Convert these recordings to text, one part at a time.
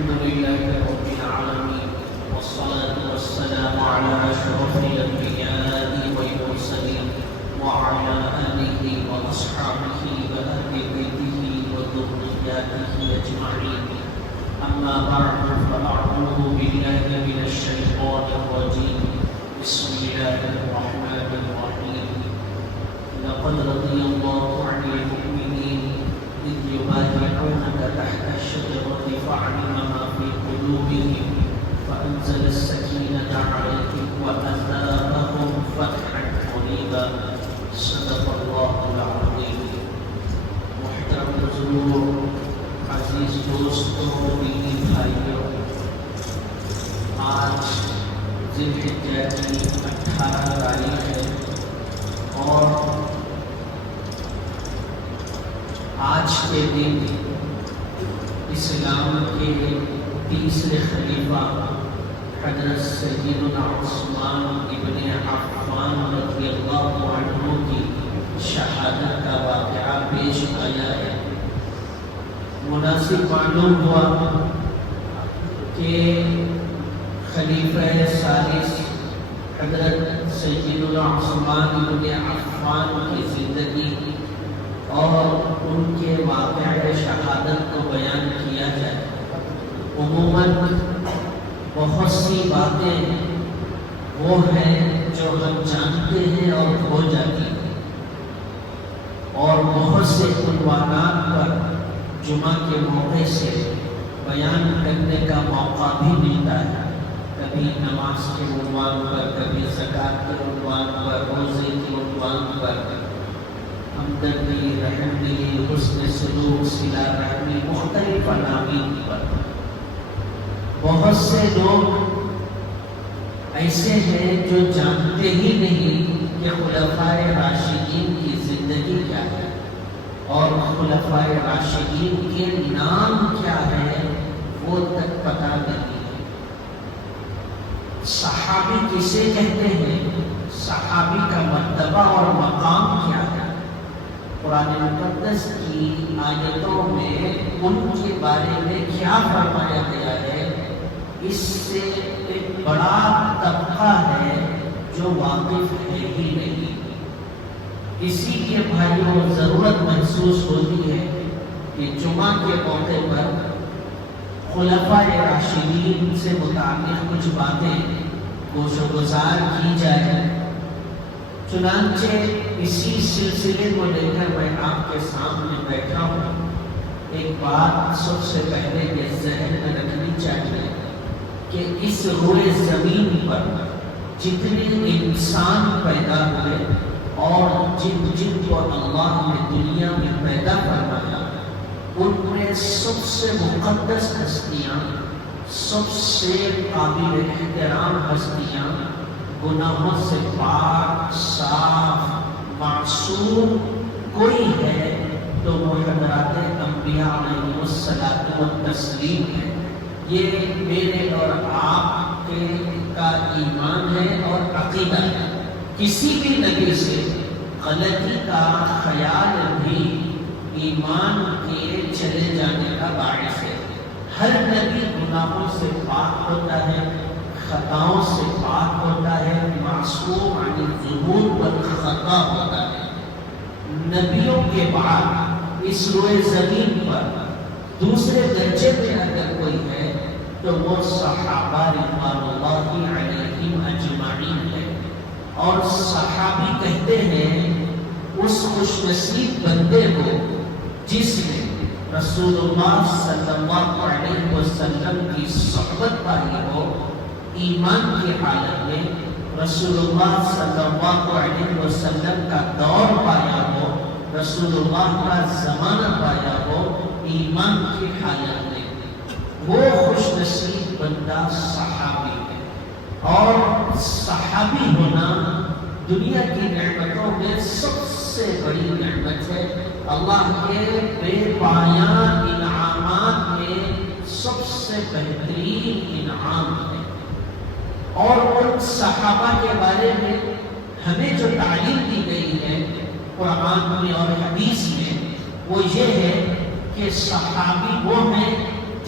الحمد لله رب العالمين، والصلاة والسلام على أشرف الأنبياء والمرسلين وعلى آله وأصحابه وأهل بيته وذرياته أجمعين. أما بعد، فأعوذ بالله من الشيطان الرجيم. بسم الله الرحمن الرحيم. لقد رضي الله عن المؤمنين إذ يبايعونك تحت الشجرة فعلم ما في قلوبهم فأنزل السكينة عليهم وأثابهم فتحا قريبا. صدق الله العظيم. محترم حضور، عزیز دوستوں، دینی بھائیوں، آج ذی الحجہ کی 18 تاریخ ہے اور آج کے دن اسلام کے تیسرے خلیفہ حضرت سیدنا عثمان ابن عفان رضی اللہ عنہ کی شہادت کا واقعہ پیش آیا ہے۔ مناسب معلوم ہوا کہ خلیفہ ثالث حضرت سیدنا عثمان ابن عفان کی زندگی اور ان کے واقعہ شہادت کو بیان کیا جائے۔ عموماً بہت سی باتیں وہ ہیں جو ہم جانتے ہیں اور ہو جاتی ہیں، اور بہت سے عنوانات پر جمعہ کے موقع سے بیان کرنے کا موقع بھی ملتا ہے، کبھی نماز کے عنوان پر، کبھی زکوٰۃ کے عنوان پر، روزے کے عنوان پر، ہمدردی، رحم دلی، حسن سلوک، صلہ رحمی، مختلف عناوین پر۔ بہت سے لوگ ایسے ہیں جو جانتے ہی نہیں کہ خلفائے راشدین کی زندگی کیا ہے اور خلفائے راشدین کے نام کیا ہے وہ تک پتہ نہیں ہے۔ صحابی کسے کہتے ہیں؟ صحابی کا مرتبہ اور مقام کیا ہے؟ قرآن مقدس کی آیتوں میں ان کے بارے میں کیا فرمایا گیا ہے؟ اس سے ایک بڑا طبقہ ہے جو واقف ہے ہی نہیں۔ اسی لیے بھائیوں ضرورت محسوس ہوتی ہے کہ جمعہ کے موقع پر خلفائے راشدین سے متعلق کچھ باتیں گوش و گزار کی جائے۔ چنانچہ اسی سلسلے کو لے کر میں آپ کے سامنے بیٹھا ہوں۔ ایک بات سب سے پہلے کے ذہن میں رکھنی چاہیے کہ اس روئے زمین پر جتنے انسان پیدا ہوئے اور جن کو اللہ نے دنیا میں پیدا فرمایا، ان میں سب سے مقدس ہستیاں، سب سے قابل احترام ہستیاں، گناہوں سے پاک، صاف، معصوم کوئی ہے تو وہ حضرات انبیاء علیہ الصلوۃ والتسلیم ہے۔ یہ میرے اور آپ کا ایمان ہے اور عقیدہ ہے۔ کسی بھی نبی سے غلطی کا خیال بھی ایمان کے چلے جانے کا باعث ہے۔ ہر نبی گناہوں سے پاک ہوتا ہے، خطاؤں سے پاک ہوتا ہے، معصوم عن الذنوب والخطا ہوتا ہے۔ نبیوں کے بعد اس روئے زمین پر دوسرے درجے میں اگر کوئی ہے تو وہ صحابہ رضوان اللہ علیہم اجمعین ہے۔ اور صحابی کہتے ہیں اس خوش نصیب بندے کو جس نے رسول اللہ صلی اللہ علیہ وسلم کی صحبت پائی ہو، ایمان کی حالت میں رسول اللہ صلی اللہ علیہ وسلم کا دور پایا ہو، رسول اللہ کا زمانہ پایا ہو ایمان کی حالت میں، وہ خوش نصیب بندہ صحابی ہے۔ اور صحابی ہونا دنیا کی نعمتوں میں سب سے بڑی نعمت ہے۔ اللہ کے بے پایاں انعامات میں سب سے بہترین انعام ہے۔ اور ان صحابہ کے بارے میں ہمیں جو تعلیم دی گئی ہے قرآن میں اور حدیث میں وہ یہ ہے کہ صحابی وہ ہیں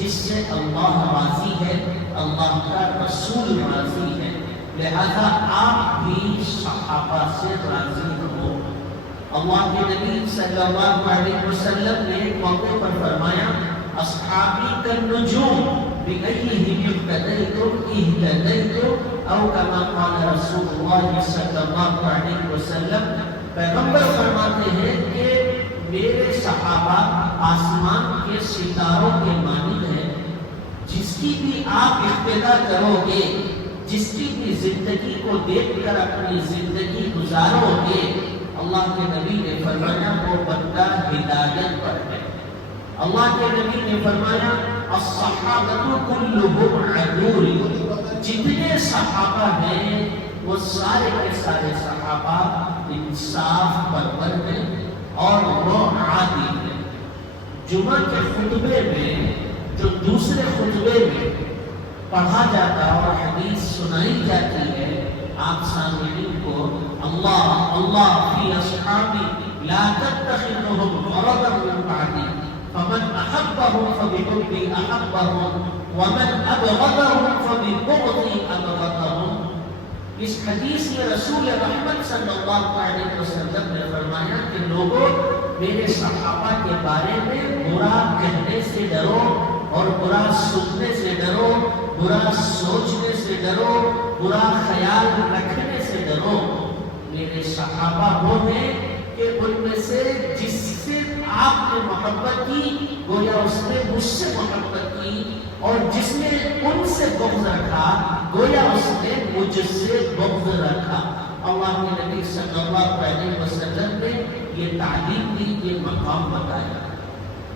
جس سے اللہ راضی ہے، اللہ کا رسول راضی ہے، لہذا آپ بھی صحابہ سے راضی رہو۔ اللہ کے نبی صلی اللہ علیہ وسلم نے ایک موقع پر فرمایا اصحابی کالنجوم بأيهم اقتديتم اهتديتم او كما قال رسول اللہ صلی اللہ علیہ وسلم۔ پیغمبر فرماتے ہیں کہ میرے صحابہ آسمان کے ستاروں کے مانند ہیں، جس کی بھی آپ اقتدا کرو گے، جس کی بھی زندگی کو دیکھ کر اپنی زندگی گزارو گے، اللہ کے نبی نے فرمایا وہ بندہ ہدایت پر ہے۔ اللہ کے نبی نے فرمایا الصحابہ کلہم عدول، جتنے صحابہ ہیں وہ سارے کے سارے صحابہ انصاف پرور ہیں اور وہ عادل ہیں۔ جمعہ کے خطبے میں جو دوسرے خطبے میں پڑھا جاتا اور حدیث سنائی جاتی ہے، آپ سامعین کو اللہ اللہ فی اصحابی لا تتخذهم غرضا من بعدی فمن احبهم فبحبی احبهم ومن ابغضهم فببغضی ابغضهم۔ اس حدیث میں رسول رحمت صلی اللہ علیہ وسلم نے فرمایا کہ لوگوں میرے صحابہ کے بارے میں برا کہنے سے ڈرو اور برا سننے سے ڈرو، برا سوچنے سے ڈرو، برا خیال رکھنے سے ڈرو۔ میرے صحابہ وہ ہیں کہ ان میں سے جس سے آپ نے محبت کی گویا اس نے مجھ سے محبت کی، اور جس نے ان سے بغض رکھا گویا اس نے مجھ سے بغض رکھا۔ اللہ کے نبی صلی اللہ علیہ وسلم نے یہ تعلیم دی، یہ مقام بتایا۔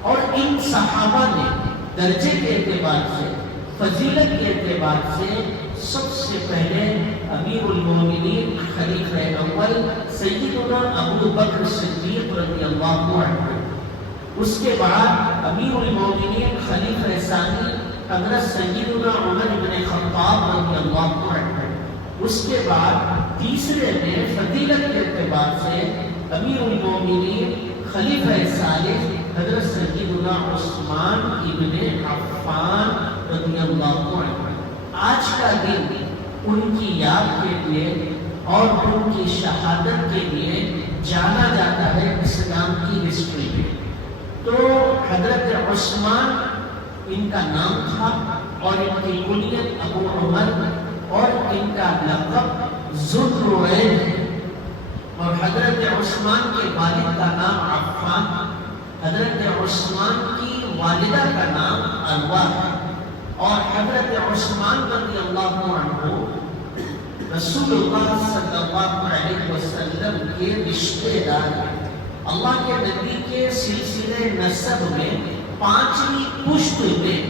اور ان صحابہ نے درجے کے اعتبار سے، فضیلت کے اعتبار سے سب سے پہلے امیر المومنین خلیفہ اول سیدنا ابو بکر صدیق رضی اللہ عنہ، اس کے بعد امیر المومنین خلیفہ ثانی حضرت سیدنا عمر بن خطاب رضی اللہ عنہ، اس کے بعد تیسرے میں فضیلت کے اعتبار سے امیر المومنین خلیفہ ثالث حضرت سیدنا عثمان ابن عفان رضی اللہ عنہ۔ آج کا دن ان کی یاد کے لیے اور ان کی شہادت کے لیے جانا جاتا ہے اسلام کی ہسٹری میں۔ تو حضرت عثمان ان کا نام تھا اور ان کی کنیت ابو عمر اور ان کا لقب ذوالنورین ہے، اور حضرت عثمان کے والد کا نام عفان، حضرت عثمان کی والدہ کا نام عروہ ہے، اور حضرت عثمان رضی اللہ عنہ رسول اللہ صلی اللہ علیہ وسلم کے رشتے دار ہیں۔ اللہ کے نبی کے سلسلے نسب میں پانچویں پشت میں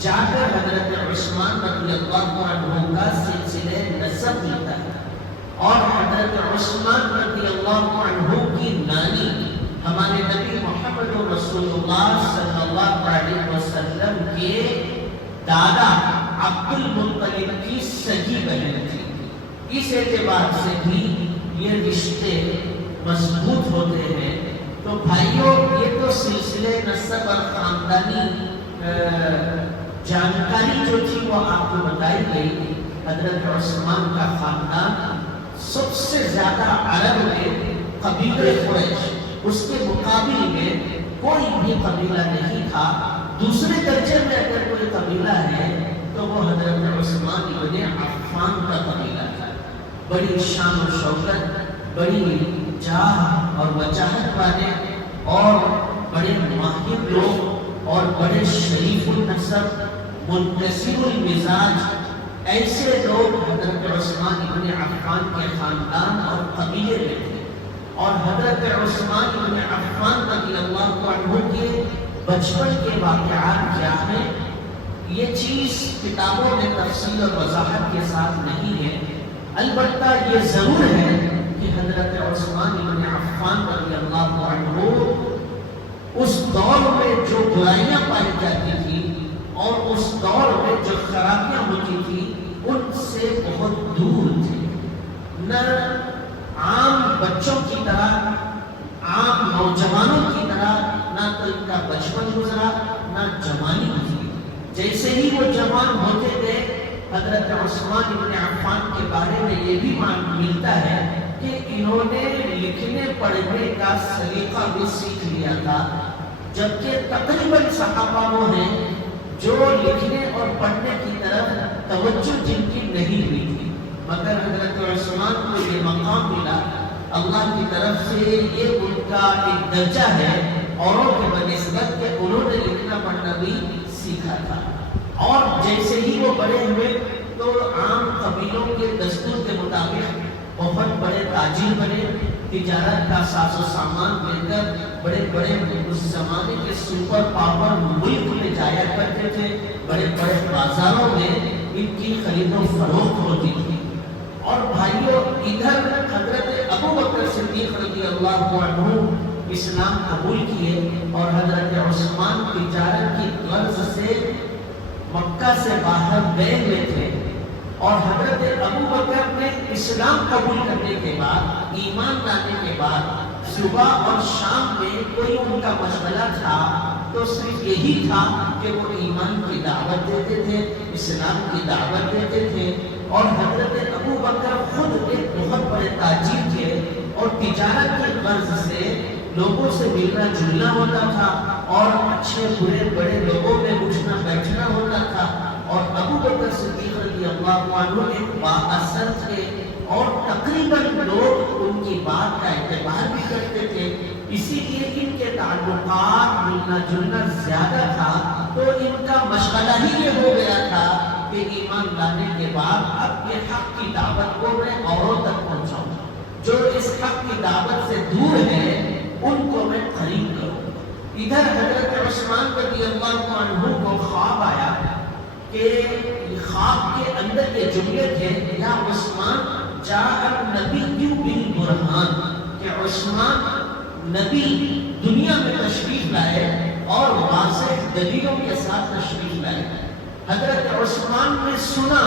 جا کر حضرت عثمان رضی اللہ عنہ کا سلسلے نسب ملتا ہے، اور حضرت عثمان رضی اللہ عنہ کی نانی ہمارے نبی محمد رسول اللہ صلی اللہ علیہ وسلم کے دادا عبد المطلب کی سگی بہن تھی۔ اس اعتبار سے بھی یہ رشتے مضبوط ہوتے ہیں۔ تو بھائیوں، یہ تو سلسلے نسب اور خاندانی جانکاری جو تھی وہ آپ کو بتائی گئی۔ حضرت عثمان کا خاندان سب سے زیادہ عرب میں قبیلہ قریش، اس کے مقابل میں کوئی بھی قبیلہ نہیں تھا۔ دوسرے درجے میں اگر کوئی قبیلہ ہے تو وہ حضرت عثمان ابن عفان کا قبیلہ تھا۔ بڑی شان و شوکت، بڑی جاہ اور وجاہت والے اور بڑے ماہر لوگ اور بڑے شریف النسب، منکسر المزاج، ایسے لوگ حضرت عثمان ابن عفان کے خاندان اور قبیلے میں تھے۔ اور حضرت عثمان ابن عفان رضی اللہ عنہ کے بچپن کے واقعات کیا ہیں، یہ چیز کتابوں میں تفصیل اور وضاحت کے ساتھ نہیں ہے۔ البتہ یہ ضرور ہے کہ حضرت عثمان ابن عفان رضی اللہ عنہ اس دور میں جو برائیاں پائی جاتی تھی اور اس دور میں جو خرابیاں ہوتی تھی ان سے بہت دور تھے۔ نہ عام بچوں کی طرح، عام نوجوانوں کی طرح نہ تو ان کا بچپن گزرا، نہ جوانی گزری۔ جیسے ہی وہ جوان ہوتے گئے حضرت عثمان ابن عفان کے بارے میں یہ بھی ملتا ہے کہ انہوں نے لکھنے پڑھنے کا سلیقہ بھی سیکھ لیا تھا، جبکہ تقریباً صحابہ وہ ہیں جو لکھنے اور پڑھنے کی طرف توجہ جن کی نہیں ہوئی تھی، مگر حضرت عثمان کو یہ مقام ملا اللہ کی طرف سے، یہ ان کا ایک درجہ ہے اوروں کے بنسبت کہ انہوں نے لکھنا پڑھنا بھی سیکھا تھا۔ اور جیسے ہی وہ بڑے ہوئے تو عام قبیلوں کے دستور کے مطابق بہت بڑے تاجر بنے، تجارت کا ساز و سامان لے کر بڑے بڑے اس زمانے کے سپر پاور ملک میں جایا کرتے تھے، بڑے بڑے بازاروں میں ان کی خرید و فروخت ہوتی تھی۔ اور بھائیوں، ادھر حضرت ابو بکر صدیق رضی اللہ عنہ اسلام قبول کیے اور حضرت عثمان تجارت کی غرض سے مکہ سے باہر گئے ہوئے تھے، اور حضرت ابو بکر نے اسلام قبول کرنے کے بعد، ایمان لانے کے بعد صبح اور شام میں کوئی ان کا مشغلہ تھا تو صرف یہی تھا کہ وہ ایمان کی دعوت دیتے تھے، اسلام کی دعوت دیتے تھے۔ اور حضرت ابو بکر خود ایک بہت بڑے تاجر تھے اور تجارت کی غرض سے لوگوں سے ملنا جلنا ہوتا تھا اور اچھے برے بڑے لوگوں میں اٹھنا بیٹھنا ہوتا تھا، اور ابو بکر صدیق رضی اللہ عنہ ایک بااثر تھے اور تقریباً لوگ ان کی بات کا اعتبار بھی کرتے تھے، اسی لیے ان کے تعلقات ملنا جلنا زیادہ تھا۔ تو ان کا مشغلہ ہی یہ ہو گیا تھا کہ ایمان لانے کے بعد اب یہ حق کی دعوت کو میں اوروں تک پہنچاؤں، جو اس حق کی دعوت سے دور ہے ان کو میں قریب کروں۔ ادھر حضرت عثمان رضی اللہ عنہ کو خواب آیا کہ خواب کے اندر یہ جملے تھے، یا عثمان جاء النبی بالبرہان، کہ عثمان نبی دنیا میں تشریف لائے اور واضح دلیلوں کے ساتھ تشریف لائے۔ حضرت عثمان نے سنا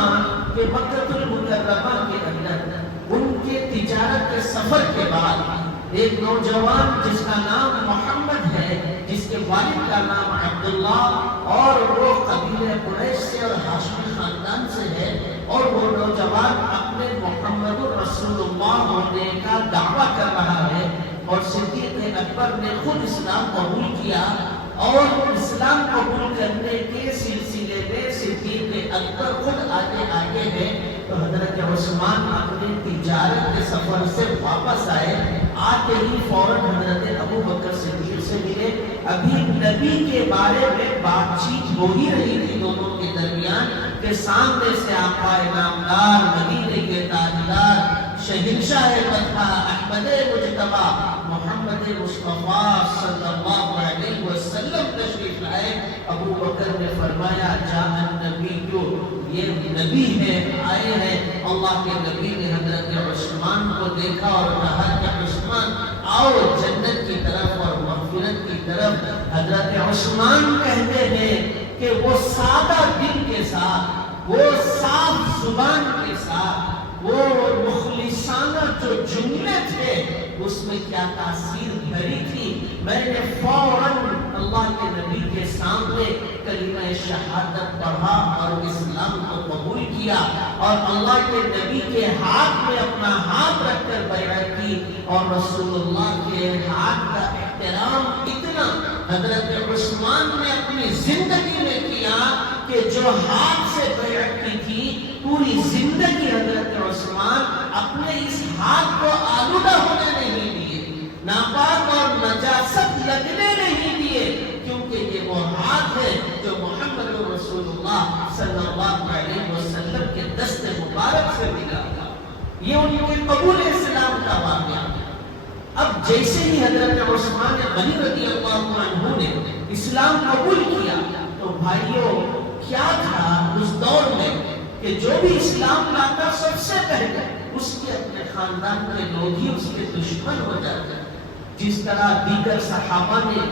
کہ مکہ المکرمہ کے اندر ان کے تجارت کے سفر کے بعد ایک نوجوان جس کا نام محمد ہے، جس کے والد کا نام عبداللہ، اور وہ قبیلہ قریش سے اور ہاشمی خاندان سے ہے، اور وہ نوجوان اپنے محمد رسول اللہ ہونے کا دعویٰ کر رہا ہے، اور صدیق اکبر نے خود اسلام قبول کیا، اور اسلام قبول کرنے کے سلسلے میں صدیق اکبر خود آگے ہے۔ تو حضرت عثمان اپنے تجارت کے سفر سے واپس آئے، آتے ہی فوراً حضرت ابو بکر صدیق سے ملے۔ ابھی نبی کے بارے میں بات چیت ہو ہی رہی تھی دونوں کے درمیان کہ سامنے سے آقا نامدار، مدینے کے تاجدار، شہنشاہ مدحہ، احمد مجتبی محمد مصطفیٰ صلی اللہ علیہ وسلم تشریف لائے۔ ابو بکر نے فرمایا جاء النبی، جو یہ نبی ہے، آئے ہیں۔ اللہ کے نبی نے حضرت عثمان کو دیکھا اور کہا کہ عثمان آؤ جنت کی طرف اور مغفرت کی طرف۔ حضرت عثمان کہتے ہیں کہ وہ سادہ دل کے ساتھ، وہ صاف زبان کے ساتھ، وہ مخلصانہ جو جملے تھے اس میں کیا تاثیر بھری تھی۔ میں نے فوراً اللہ کے نبی کے سامنے کلمہ شہادت پڑھا اور اسلام کو قبول کیا، اور اللہ کے نبی کے ہاتھ میں اپنا ہاتھ رکھ کر بیعت کی، اور رسول اللہ کے ہاتھ کا احترام اتنا حضرت عثمان نے اپنی زندگی میں کیا کہ جو ہاتھ سے بیعت کی تھی پوری زندگی حضرت عثمان اپنے اس ہاتھ کو آلودہ ہونے نہیں دیے، ناپاک اور نجاست لگنے نہیں دیے، کیونکہ یہ وہ ہاتھ ہے جو محمد رسول اللہ صلی اللہ علیہ وسلم کے دست مبارک سے ملا تھا۔ یہ ان کے قبول اسلام کا واقعہ۔ اب جیسے ہی حضرت عثمان غنی رضی اللہ عنہ نے اسلام قبول کیا تو بھائیوں کیا تھا اس دور میں کہ جو بھی اسلام لاتا سب سے پہلے اس کے اپنے خاندان کے لوگ ہی اس کے دشمن ہو جاتے ہیں۔ جس طرح دیگر صحابہ نے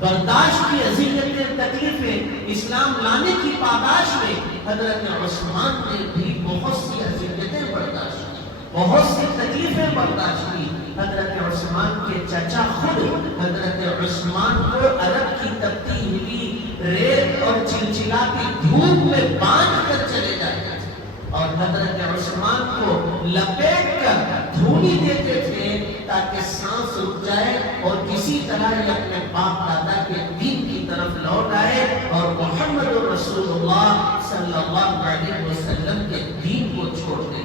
برداشت کی اذیتیں تکلیفیں اسلام لانے کی پاداش میں، حضرت عثمان نے بھی بہت سی اذیتیں برداشت کی، بہت سی تکلیفیں برداشت کی۔ حضرت عثمان کے چچا خود حضرت عثمان کو عرب کی تبتی ہوئی ریت اور چلچلاتی دھوپ میں باندھ کر چلے جاتے تھے اور حضرت عثمان کو لپیٹ کر دھونی دیتے تھے تاکہ سانس رک جائے اور کسی طرح یہ اپنے باپ دادا کے دین کی طرف لوٹ آئے اور محمد رسول اللہ صلی اللہ علیہ وسلم کے دین کو چھوڑ دے.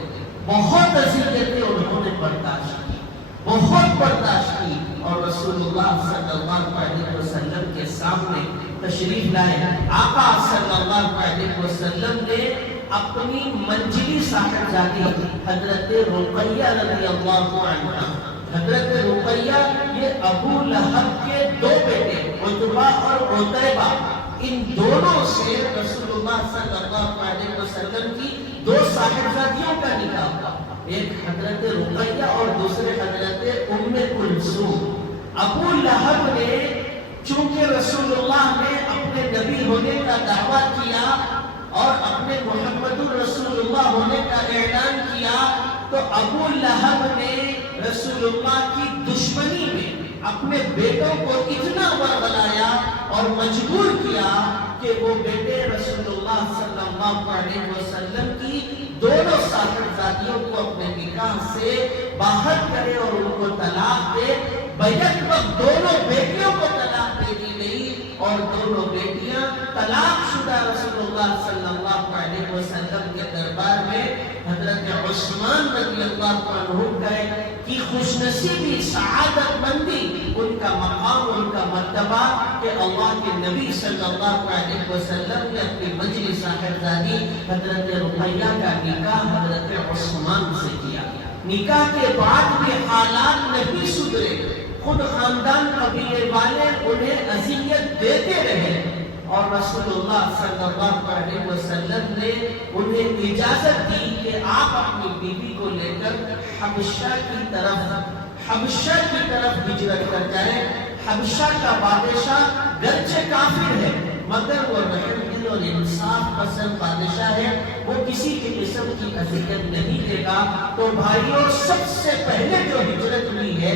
بہت اذیتیں انہوں نے برداشت کی, بہت برداشت کی, اور رسول اللہ صلی اللہ علیہ وسلم کے سامنے تشریف لائے. آقا صلی اللہ علیہ وسلم نے اپنی منجلی صاحبزادی حضرت رقیہ رضی اللہ عنہ, حضرت رقیہ یہ ابو لہب کے دو بیٹے عتبہ اور عتیبہ, ان دونوں سے رسول اللہ صلی اللہ علیہ وسلم کی دو صاحبزادیوں کا نکاح ہوا, ایک حضرت رقیہ اور دوسرے حضرت ام کلثوم. ابو لہب نے چونکہ رسول اللہ نے اپنے نبی ہونے کا دعویٰ کیا اور اپنے محمد رسول اللہ ہونے کا اعلان کیا, تو ابو لہب نے رسول اللہ کی دشمنی میں اپنے بیٹوں کو اتنا ورغلایا اور مجبور کیا کہ وہ بیٹے رسول اللہ صلی اللہ علیہ وسلم کی دونوں صاحبزادیوں کو اپنے نکاح سے باہر کرے اور ان کو طلاق دے. بیک وقت دونوں بیٹیوں کو طلاق دے دی گئی اور دونوں بیٹیاں طلاق شدہ رسول اللہ صلی اللہ علیہ وسلم کے دربار میں حضرت عثمان رضی اللہ عنہ کی خوش نصیبی, سعادت مندی, ان کا مقام, ان کا مرتبہ کہ اللہ کے نبی صلی اللہ علیہ وسلم نے اپنی منجلی صاحبزادی حضرت رقیہ کا نکاح حضرت عثمان سے کیا. نکاح کے بعد بھی حالات نہیں سدھرے, خود خاندان قبیلے والے انہیں اذیت دیتے رہے اور رسول اللہ صلی اللہ علیہ وسلم نے انہیں اجازت دی کہ آپ اپنی بیوی کو لے کر حبشہ کی طرف ہجرت کر جائیں. حبشہ کا بادشاہ گرچہ کافر ہے مگر وہ رحم دل اور انصاف پسند بادشاہ ہے, وہ کسی کی قسم کی اذیت نہیں دے گا. تو بھائیوں, سب سے پہلے جو ہجرت ہوئی ہے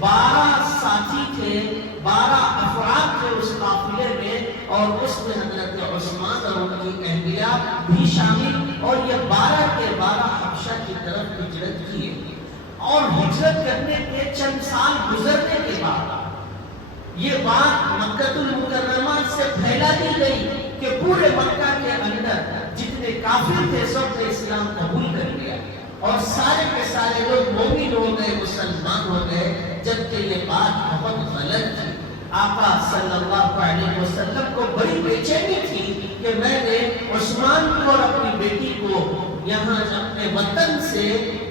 12 ساتھی تھے, 12 افراد تھے اس قافلے میں, اور اس میں حضرت عثمان اور ان کی اہلیہ بھی شامل, اور یہ 12 کے 12 حبشہ کی طرف ہجرت کیے. اور ہجرت کرنے کے چند سال گزرنے کے بعد یہ بات مکہ المکرمہ سے پھیلا دی گئی کہ پورے مکہ کے اندر جتنے کافر تھے سب نے اسلام قبول کر لیا اور سارے کے سارے لوگ مومن ہو گئے, مسلمان ہو گئے, جبکہ یہ بات بہت غلط تھی. آقا صلی اللہ علیہ وسلم کو بڑی بے چینی تھی کہ میں نے عثمان کو اور اپنی بیٹی کو یہاں اپنے وطن سے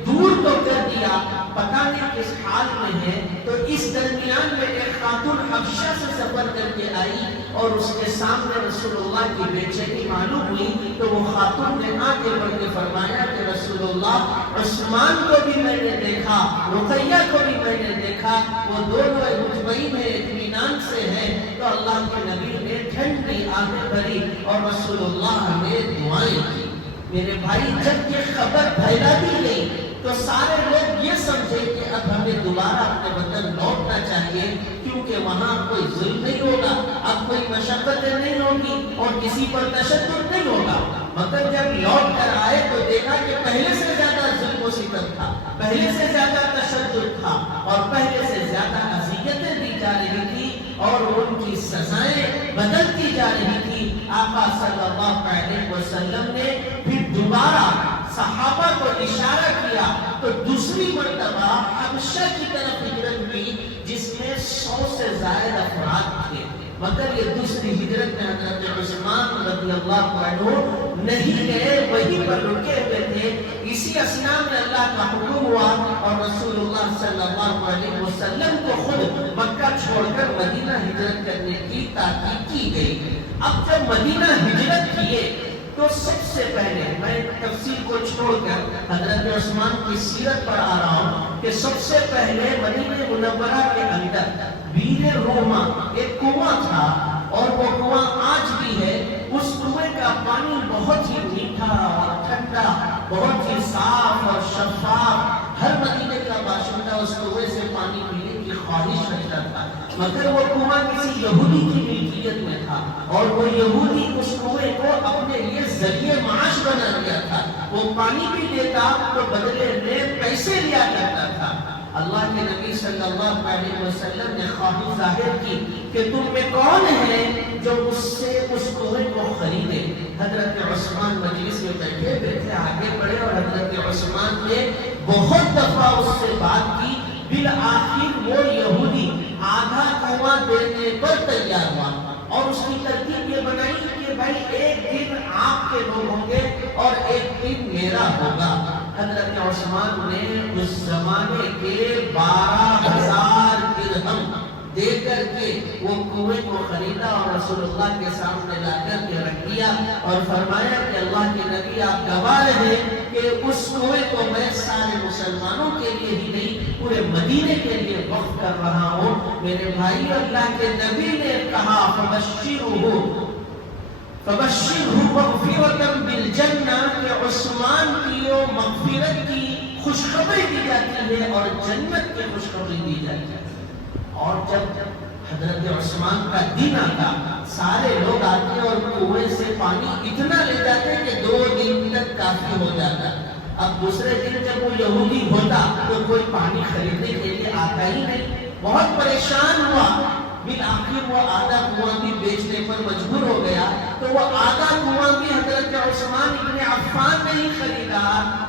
دور تو کر دیا, پتہ نہیں کس حال میں ہے. تو اس درمیان میں ایک خاتون حبشہ سے سفر کر کے آئی اور اس کے سامنے رسول اللہ کی بے چینی معلوم ہوئی, تو وہ خاتون نے آگے بڑھ کے فرمایا کہ رسول اللہ, عثمان کو بھی میں نے دیکھا, رقیہ کو بھی میں نے دیکھا, وہ دونوں مطمئن ہیں, اطمینان سے ہیں. تو اللہ کے نبی نے ٹھنڈی آنکھیں بھری اور رسول اللہ نے دعائیں کی. میرے بھائی, جب یہ خبر پھیلا دی گئی تو سارے لوگ یہ سمجھے کہ اب ہمیں دوبارہ اپنے وطن لوٹنا چاہیے کیونکہ وہاں کوئی ظلم نہیں ہوگا, اب کوئی مشقتیں نہیں ہوگی اور کسی پر تشدد نہیں ہوگا. مگر جب لوٹ کر آئے تو دیکھا کہ پہلے سے زیادہ ظلم و ستم تھا, پہلے سے زیادہ تشدد تھا اور پہلے سے زیادہ اذیتیں دی جا رہی تھی اور ان کی سزائیں بدلتی جا رہی تھی. آقا صلی اللہ علیہ وسلم نے پھر دوبارہ صحابہ کو اشارہ کیا تو دوسری مرتبہ حبشہ کی طرف ہجرت ہوئی جس میں 100 سے زائد افراد تھے. مگر یہ دوسری ہجرت میں حضرت عثمان رضی اللہ عنہ نہیں گئے, وہیں پر رکے ہوئے تھے. اسی اثناء میں اللہ کا حکم ہوا اور رسول اللہ صلی اللہ علیہ وسلم کو خود مکہ چھوڑ کر مدینہ ہجرت کرنے کی تاکید کی گئی. اب جب مدینہ ہجرت کیے تو سب سے پہلے میں تفصیل کو چھوڑ کر حضرت عثمان کی سیرت پر آ رہا ہوں کہ سب سے پہلے مدینہ منورہ کے اندر بیر روما ایک کنواں تھا اور وہ کنواں آج بھی ہے. اس کنویں کا پانی بہت ہی میٹھا اور ٹھنڈا, بہت ہی صاف اور شفاف. ہر مدینے کا باشندہ اس کنویں سے پانی پینے کی خواہش رکھتا تھا. مگر وہ کنواں کسی یہودی کی ملکی یہودیت میں تھا، اور وہ یہودی اس کنویں کو اپنے لیے ذریعہ معاش بنا لیا تھا. وہ پانی بھی دیتا تو بدلے میں پیسے لیا کرتا تھا. اللہ کے نبی صلی اللہ علیہ وسلم نے خواہی ظاہر کی کہ تم میں کون ہے جو اس سے اس کنویں کو خریدے. حضرت عثمان مجلس میں بیٹھے بیٹھے آگے بڑھے اور حضرت عثمان نے بہت دفعہ اس سے بات کی. بالآخر وہ یہودی آدھا کنواں دینے پر تیار ہوا اور اس کی ترتیب یہ بنائی کہ بھائی ایک دن آپ کے لوگ ہوں گے اور ایک دن میرا ہوگا. حضرت عثمان نے اس زمانے کے 12,000 درہم دے کر کے وہ کنویں کو خریدا اور رسول اللہ کے سامنے لا کر کے رکھ دیا اور فرمایا کہ اللہ کے نبی آپ گواہ رہے کہ اس کنویں کو میں سارے مسلمانوں کے لیے ہی نہیں پورے مدینے کے لیے وقف کر رہا ہوں. میرے بھائی اللہ کے نبی نے کہا فبشرہ مغفرۃ بالجنہ کہ عثمان کی مغفرت کی خوشخبری دی جاتی ہے اور جنت کی خوشخبری دی جاتی ہے. اور جب حضرت عثمان کا دن آتا سارے لوگ آتے اور کنویں سے پانی اتنا لے جاتے کہ 2 دن تک کافی ہو جاتا. اب دوسرے دن جب وہ یہودی ہوتا تو کوئی پانی خریدنے کے لیے آتا ہی نہیں. بہت پریشان ہوا. بالآخر وہ آدھا کنواں بھی بیچنے پر مجبور ہو گیا تو وہ آدھا کنواں بھی حضرت عثمان ابن عفان نے ہی خریدا.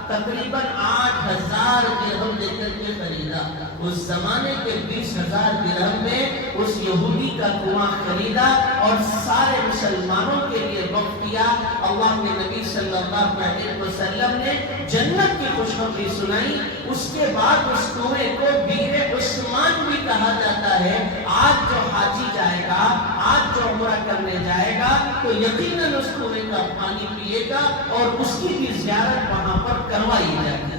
تقریباً 8,000 درہم دے کر کے خریدا. اس زمانے کے 20,000 درہم میں اس یہودی کا کنواں خریدا اور سارے مسلمانوں کے لیے وقف کیا. اللہ کے نبی صلی اللہ علیہ وسلم نے جنت کی خوشخبری سنائی. اس کے بعد اس کنویں کو بیر عثمان بھی کہا جاتا ہے. آج جو حاجی جائے گا، آج جو عمرہ کرنے جائے گا تو یقیناً اس کنویں کا پانی پیے گا اور اس کی بھی زیارت وہاں پر کروائی جاتی ہے.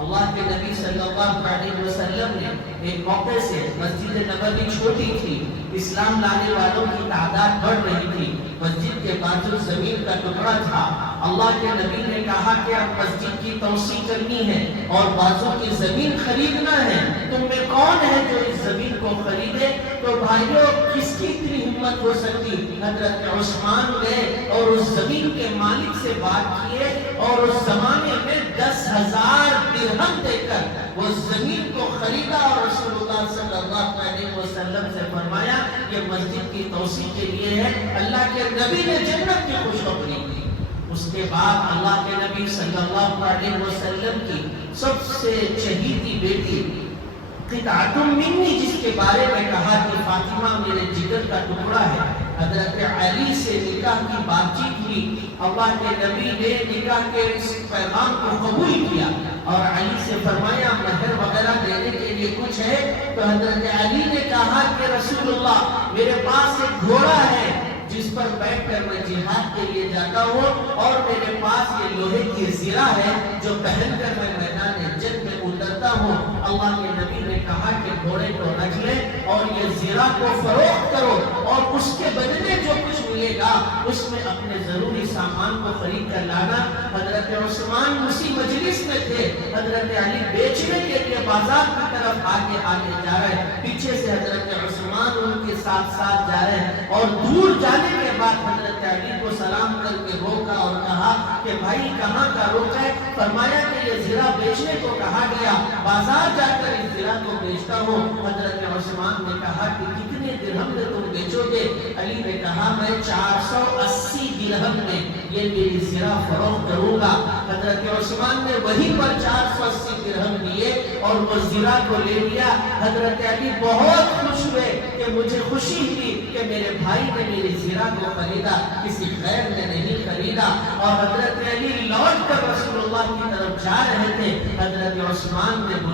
اللہ کے نبی صلی اللہ علیہ وسلم نے ایک موقع سے مسجد نبوی چھوٹی تھی، اسلام لانے والوں کی تعداد بڑھ رہی تھی، مسجد کے بازو زمین کا ٹکڑا تھا. اللہ کے نبی نے کہا کہ اب مسجد کی توسیع کرنی ہے اور بازو کی زمین خریدنا ہے. تم میں کون ہے جو اس زمین کو خریدے؟ تو بھائیوں کس کی اتنی ہمت ہو سکتی؟ حضرت عثمان گئے اور اس زمین کے مالک سے بات کیے اور اس زمانے میں 10,000 درہم دے کر وہ زمین کو خریدا اور رسول اللہ صلی اللہ علیہ وسلم سے فرمایا یہ مسجد کی توسیع کے لیے ہے. اللہ کے نبی نے جنت کی خوشخبری دی. اس کے بعد اللہ کے نبی صلی اللہ علیہ وسلم کی سب سے چہیتی بیٹی قطعۃ منی جس کے بارے میں کہا کہ فاطمہ میرے جگر کا ٹکڑا ہے، حضرت علی سے نکاح کی بات چیت ہوئی. اللہ کے نبی نے نکاح کے اس پیغام کو قبول کیا اور علی سے فرمایا مہر وغیرہ دینے کے لیے کچھ ہے؟ تو حضرت علی نے کہا کہ رسول اللہ میرے پاس ایک گھوڑا ہے جس پر بیٹھ کر میں جہاد کے لیے جاتا ہوں اور میرے پاس یہ لوہے کی زرہ ہے جو پہن کر میں میدان جنگ میں اترتا ہوں. اللہ کے نبی نے کہا کہ گھوڑے کو رکھ لے اور یہ زرہ کو فروخت کرو اور اس کے بدلے جو کچھ ملے گا اس میں اپنے ضروری سامان کو خرید کر لانا. حضرت عثمان اسی مجلس میں تھے. حضرت علی بیچنے کے لیے بازار کی طرف آگے جا رہے ہیں، پیچھے سے حضرت عثمان ان کے ساتھ جا رہے ہیں اور دور جانے کے بعد حضرت علی کو سلام کر کے روکا اور کہا کہ بھائی کہاں کا روک ہے؟ فرمایا کہ یہ زرہ بیچنے کو کہا گیا، بازار جا کر اس زرہ کو بیچتا ہوں. حضرت عثمان نے کہا کہ کتنے درہم میں تم بیچو گے؟ علی نے کہا میں 480 درہم میں یہ میری زرہ فروخت کروں گا. حضرت عثمان نے وہیں پر 480 درہم دیے اور وہ زرہ کو لے لیا. حضرت علی بہت خوش ہوئے کہ مجھے خوشی ہوئی کہ میرے بھائی نے میری زرہ کو خریدا، کسی غیر نے نہیں خریدا. اور حضرت علی لوٹ کر رسول اللہ کی طرف جا رہے تھے. حضرت عثمان نے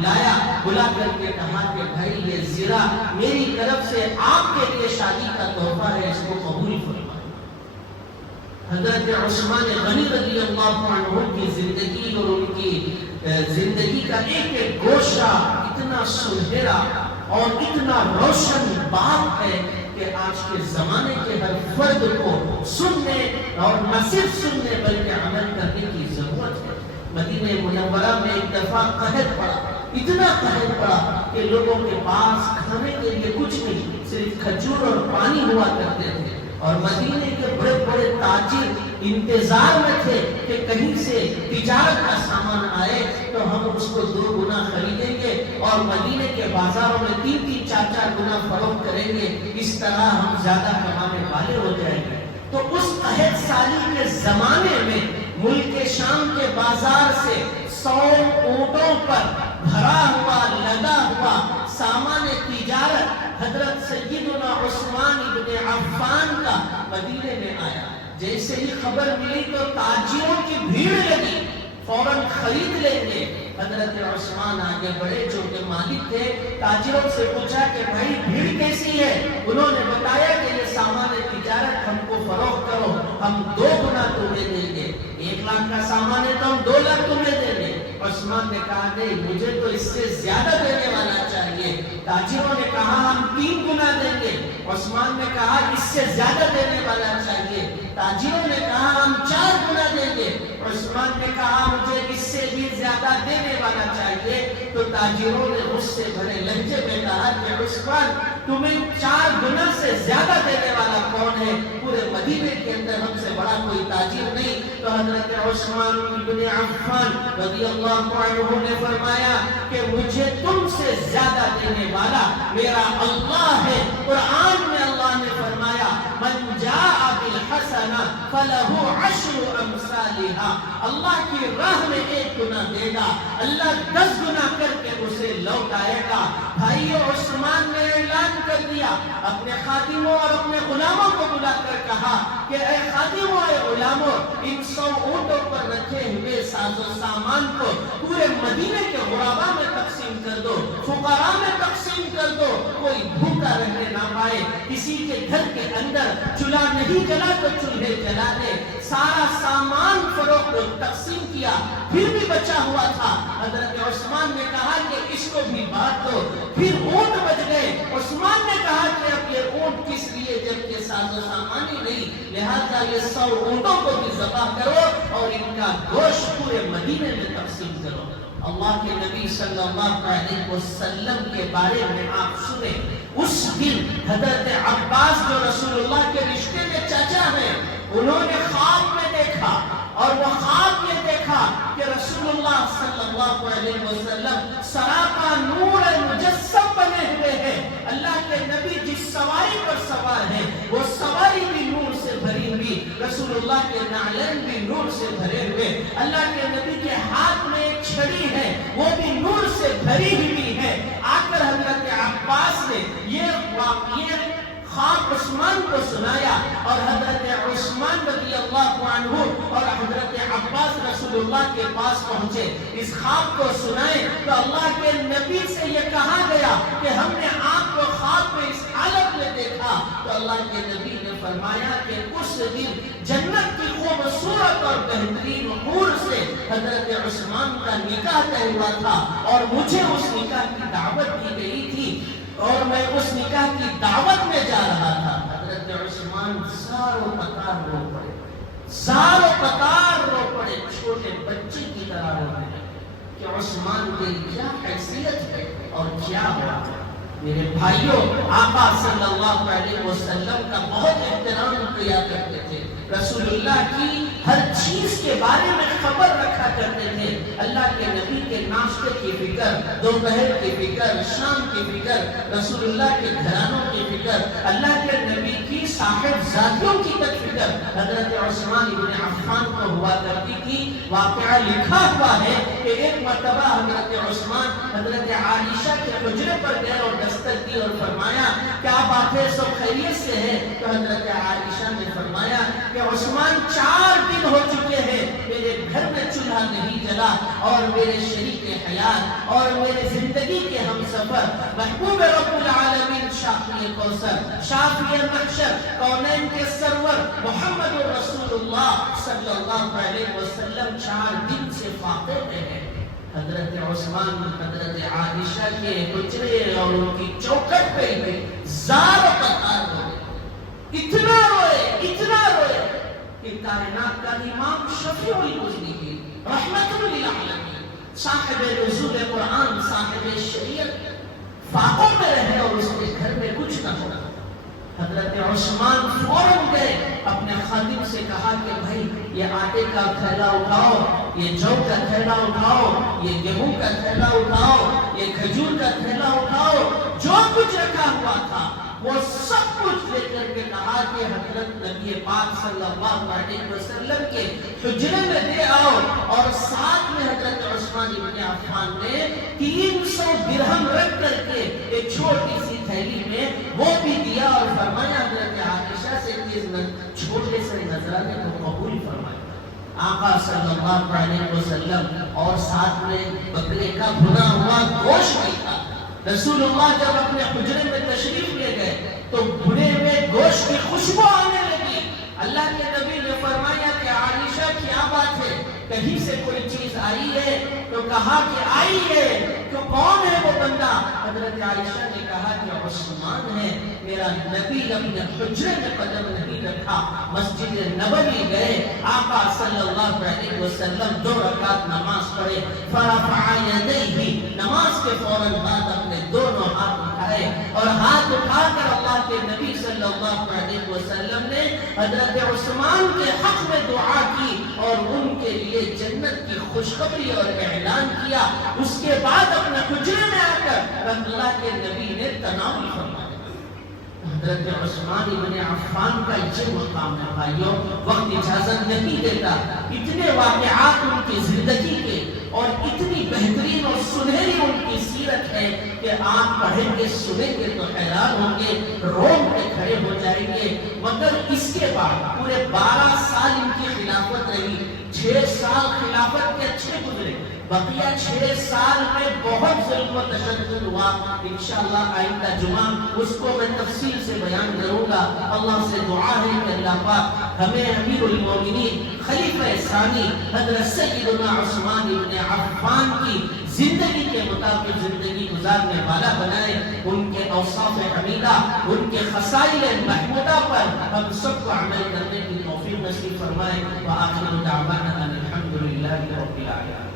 بلا کر کے کہا کہ بھائی یہ زرہ میری طرف سے آپ کے لیے شادی کا تحفہ ہے، اس کو قبول فرمائیں. حضرت عثمان غنی رضی اللہ عنہ کی زندگی اور ان کی زندگی کا ایک ایک گوشہ اتنا سنہرا اور اتنا روشن بات ہے کہ آج کے زمانے کے ہر فرد کو سننے اور نہ صرف سننے بلکہ عمل کرنے کی ضرورت ہے. مدینہ منورہ میں ایک دفعہ قحط پڑا. اتنا قہر پڑا کہ لوگوں کے پاس کھانے کے لیے کچھ نہیں، صرف کھجور اور پانی ہوا کرتے تھے، اور مدینے کے بڑے بڑے تاجر انتظار میں تھے کہ کہیں سے تجارت کا سامان آئے تو ہم اس کو 2 گنا خریدیں گے اور مدینے کے بازاروں میں 3-3 4-4 گنا فروخت کریں گے، اس طرح ہم زیادہ کمانے والے ہو جائیں گے۔ تو اس قحط سالی کے زمانے میں ملک شام کے بازار سے 100 اونٹوں پر بھرا ہوا لدا ہوا سامان تجارت حضرت سیدنا عثمان ابن عفان کا مدینے میں آیا۔ جیسے ہی خبر ملی تو تاجروں کی بھیڑ لگی، فوراً خرید لیں گے۔ حضرت عثمان آگے بڑھے، جو کہ مالک تھے، تاجروں سے پوچھا کہ بھائی بھیڑ کیسی ہے؟ انہوں نے بتایا کہ یہ سامان تجارت ہم کو فروخت کرو، ہم 2 گنا تمہیں دیں گے، 1 لاکھ کا سامان ہے تو ہم 2 لاکھ تمہیں دیں گے۔ عثمان نے کہا نہیں، مجھے تو اس سے زیادہ دینے والا چاہیے۔ تاجروں نے کہا ہم 3 گنا دیں گے۔ عثمان نے کہا اس سے زیادہ دینے والا چاہیے۔ تاجروں نے کہا ہم 4 گنا دیں گے۔ عثمان نے کہا مجھے اس سے بھی زیادہ دینے والا چاہیے۔ تو تاجروں نے غصے بھرے لہجے میں کہا کہ عثمان تمہیں 4 گنا سے زیادہ دینے والا کون ہے؟ پورے مدینے کے اندر ہم سے بڑا کوئی تاجر نہیں۔ تو حضرت عثمان بن عفان رضی اللہ عنہ نے فرمایا کہ مجھے تم سے زیادہ دینے والا میرا اللہ ہے۔ قرآن میں اللہ نے فرمایا من جاء بالحسنہ فلہ 10 امثالها، اللہ کی راہ میں 1 گنا دے گا، اللہ 10 گنا کر کے اسے لوٹائے گا۔ بھائیو، عثمان نے اعلان کر دیا، اپنے خادموں اور اپنے غلاموں کو بلا کر کہا کہ اے خادموں، اے غلاموں، ان 100 اونٹوں پر رکھے ہوئے ساز و سامان کو پورے مدینے کے غربا میں تقسیم کر دو، فقراء میں تقسیم کر دو، کوئی بھوکا رہنے نہ پائے۔ کسی کے گھر کے اندر چولہا نہیں جلا تو چولہے جلا دے۔ سارا سامان فروخت تقسیم کیا، پھر بھی بچا ہوا تھا۔ حضرت عثمان نے کہا کہ اس کو بھی بانٹ دو۔ پھر اونٹ بچ گئے۔ عثمان نے کہا کہ اب یہ اونٹ کس لیے جب کہ ساز و سامان ہی نہیں، لہذا یہ 100 اونٹوں کو بھی ذبح کرو اور ان کا گوشت پورے مدینے میں تقسیم کرو۔ اللہ کے نبی صلی اللہ علیہ وسلم کے بارے میں آپ سنیں، اس دن حضرت عباس جو رسول اللہ کے رشتے میں چچا ہیں، انہوں نے خواب میں دیکھا، اور وہ خواب میں دیکھا کہ رسول اللہ صلی اللہ علیہ وسلم سراپا نور مجسم بنے ہوئے ہیں۔ اللہ کے نبی جس سواری پر سوار ہے وہ سواری بھی نور سے بھری ہوئی، رسول اللہ کے نعلین بھی نور سے بھرے ہوئے، اللہ کے نبی کے ہاتھ میں ایک چھڑی ہے وہ بھی نور سے بھری ہوئی ہے۔ آ کر حضرت عباس نے یہ واقعہ خواب عثمان کو سنایا، اور حضرت عثمان رضی اللہ عنہ اور حضرت عباس رسول اللہ کے پاس پہنچے، اس خواب کو سنائے تو اللہ کے نبی سے یہ کہا گیا کہ ہم نے آپ کو خواب میں اس حالت میں دیکھا۔ تو اللہ کے نبی نے فرمایا کہ اس دن جنت کی خوبصورت اور بہترین حور سے حضرت عثمان کا نکاح طے ہوا تھا، اور مجھے اس نکاح کی دعوت دی گئی تھی اور میں اس نکاح کی دعوت میں جا رہا تھا۔ حضرت عثمان زارو قطار رو پڑے، زارو قطار رو پڑے، چھوٹے بچے کی طرح رو پڑے کہ عثمان کی کیا حیثیت ہے اور کیا ہوا۔ میرے بھائیوں، آقا صلی اللہ علیہ وسلم کا بہت احترام کیا کرتے تھے، رسول اللہ کی ہر چیز کے بارے میں خبر رکھا کرتے تھے۔ اللہ کے نبی کے ناشتے کی فکر، دوپہر کی فکر، شام کی فکر، رسول اللہ کے گھرانوں کی فکر، اللہ کے نبی کی صاحب ذاتیوں کی تک فکر حضرت عثمان ابن عفان کو ہوا کرتی تھی۔ واقعہ لکھا ہوا ہے کہ ایک مرتبہ حضرت عثمان حضرت عائشہ کے حجرے پر گئے اور دستک دی اور فرمایا کیا بات ہے، سب خیریت سے ہے؟ تو حضرت عائشہ نے فرمایا کہ عثمان 4 دن ہو چکے ہیں میرے گھر میں چولہا نہیں جلا، اور میرے شریک حیات اور میرے زندگی کے ہم سفر محبوب رب العالمین شافی کوثر، شافی محشر، کونین کے سرور محمد رسول اللہ صلی اللہ علیہ وسلم 4 دن سے فاقے میں ہیں۔ حضرت عثمان حضرت عائشہ کے حجرے اور ان کی چوکھٹ پہ زار و قطار ہوئے، اتنا روئے کہ کائنات کا امام شفیع المذنبین رحمت للعالمین صاحب نزول قرآن، صاحب شریعت فاقوں میں رہے اور اس کے گھر میں کچھ نہ ہو۔ حضرت عثمان فوراً گئے، اپنے خادم سے کہا کہ بھائی یہ آٹے کا تھیلا اٹھاؤ، یہ جو کا تھیلا اٹھاؤ، یہ گیہوں کا تھیلا اٹھاؤ، یہ کھجور کا تھیلا اٹھاؤ، جو کچھ رکھا ہوا تھا وہ سب کچھ لے کر کے کہا کہ حضرت نبی پاک صلی اللہ علیہ وسلم کے حجرے میں دے آؤ، اور ساتھ میں حضرت عثمان بن عفان نے 300 درہم رکھ کر کے ایک چھوٹی سی تھیلی میں وہ بھی دیا، اور فرمایا حضرت عائشہ سے کہ اس چھوٹے سے نذرانے کو قبول فرمایا۔ آقا صلی اللہ علیہ وسلم اور ساتھ میں بکرے کا بھنا ہوا گوشت بھی تھا۔ رسول اللہ جب اپنے حجرے میں تشریف لے گئے تو بھنے ہوئے گوشت کی خوشبو آنے لگی۔ اللہ کے نبی نے فرمایا کہ عائشہ کیا بات ہے، کہیں سے کوئی چیز آئی ہے؟ تو کہا کہ آئی ہے۔ تو کون ہے وہ بندہ؟ حضرت عائشہ نے کہا کہ عثمان ہے۔ میرا نبی اپنے حجرے میں قدم نہیں رکھا، مسجد نبوی گئے، آقا صلی اللہ علیہ وسلم 2 رکعت نماز پڑھے، فرفع یدیہ، نماز کے فوراً بعد اپنے دونوں ہاتھ اٹھائے، اور ہاتھ اٹھا کر اللہ کے نبی صلی اللہ علیہ وسلم نے حضرت عثمان کے حق میں دعا کی اور ان کے لیے جنت کی خوشخبری اور اعلان کیا۔ اس کے بعد اپنے حجرے میں آ کر اللہ کے نبی نے تناول فرمایا۔ حضرت عثمان بن عفان کا یہ مقام ہے بھائیوں، وقت اجازت نہیں دیتا۔ اتنے واقعات ان کی زندگی کے اور اتنی بہترین اور سنہری ان کی سیرت ہے کہ آپ پڑھیں گے، سنیں گے تو حیران ہوں گے، روم پہ کھڑے ہو جائیں گے۔ مگر اس کے بعد پورے 12 سال ان کی خلافت رہی، 6 سال خلافت کے اچھے گزرے، بقیہ 6 سال میں بہت ظلم و تشدد ہوا۔ انشاءاللہ آئندہ جمعہ اس کو میں تفصیل سے بیان کروں گا۔ اللہ سے دعا ہے کہ اللہ پاک ہمیں امیر المومنین خلیفہ ثانی حضرت سیدنا عثمان بن عفان کی زندگی کے مطابق زندگی گزارنے والا بنائے، ان کے اوصاف حمیدہ، ان کے خصائل محمودہ پر ہم سب کو عمل کرنے کی توفیق نصیب فرمائے۔ وآخر دعوانا ان الحمد للہ رب العالمین۔